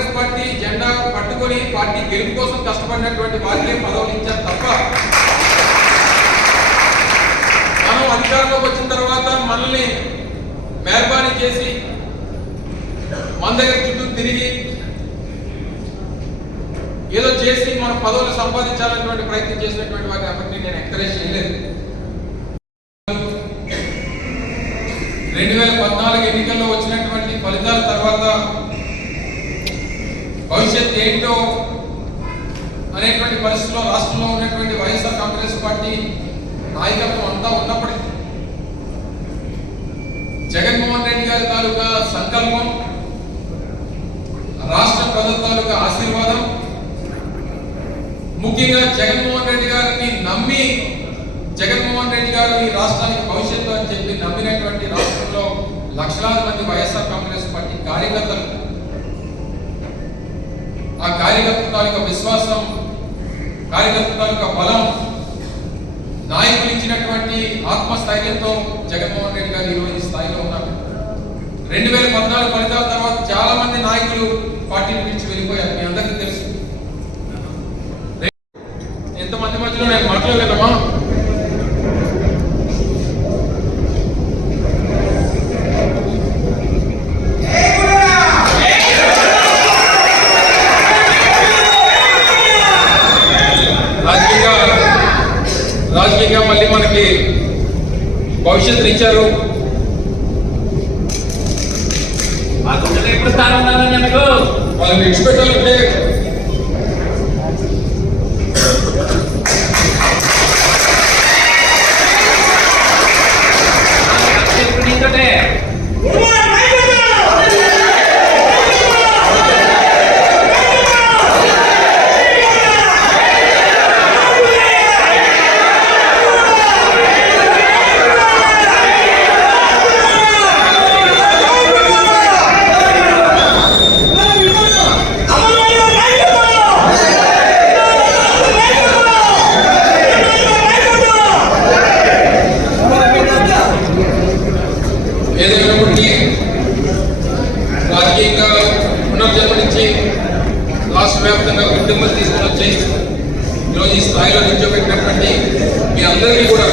Congress party జెండా పట్టుకొని party గెలుపు కోసం కష్టపడినటువంటి వారికే పదవులు ఇచ్చారు తప్ప మనం అధికారంలోకి వచ్చిన తర్వాత మనల్ని మెహర్బానీ చేసి మన దగ్గర చుట్టూ తిరిగి ఏదో చేసి మన పదవులు సంపాదించాలన్నటువంటి ప్రయత్నం చేసినటువంటి వారిని ఎవరిని నేను ఎంకరేజ్ చేయలేదు. రెండు వేల పద్నాలుగు ఎన్నికల్లో వచ్చినటువంటి ఫలితాల తర్వాత భవిష్యత్ ఏంటో అనేటువంటి పరిస్థితిలో రాష్ట్రంలో ఉన్నటువంటి వైఎస్ఆర్ కాంగ్రెస్ పార్టీ నాయకత్వం అంతా ఉన్నప్పటికీ జగన్మోహన్ రెడ్డి గారి తాలూకా సంకల్పం రాష్ట్ర ప్రజల తాలూకా ఆశీర్వాదం ముఖ్యంగా జగన్మోహన్ రెడ్డి గారిని నమ్మి జగన్మోహన్ రెడ్డి గారు ఈ రాష్ట్రానికి భవిష్యత్తు అని చెప్పి నమ్మినటువంటి రాష్ట్రంలో లక్షలాది మంది వైఎస్ఆర్ కాంగ్రెస్ పార్టీ కార్యకర్తలు ఆ యొక్క విశ్వాసం కార్యకర్త యొక్క బలం నాయకులు ఇచ్చినటువంటి ఆత్మస్థైర్యంతో జగన్మోహన్ రెడ్డి గారు ఈరోజు స్థాయిలో ఉన్నారు. రెండు వేల పద్నాలుగు ఫలితాల తర్వాత చాలా మంది నాయకులు పార్టీని విడిచి వెళ్ళిపోయారు మీ అందరికీ తెలుసు ఎంతమంది మధ్యలో నేను మాట్లాడలేదమ్మా రాజకీయంగా రాజకీయంగా మళ్ళీ మనకి భవిష్యత్తుని ఇచ్చారు. వాళ్ళని విడిచిపెట్టాలంటే రాజకీయంగా పునర్జన్మనిచ్చి రాష్ట్ర వ్యాప్తంగా ఉద్యమాలు తీసుకుని వచ్చి ఈరోజు ఈ స్థాయిలో నిల్చోబెట్టినటువంటి మీ అందరికీ కూడా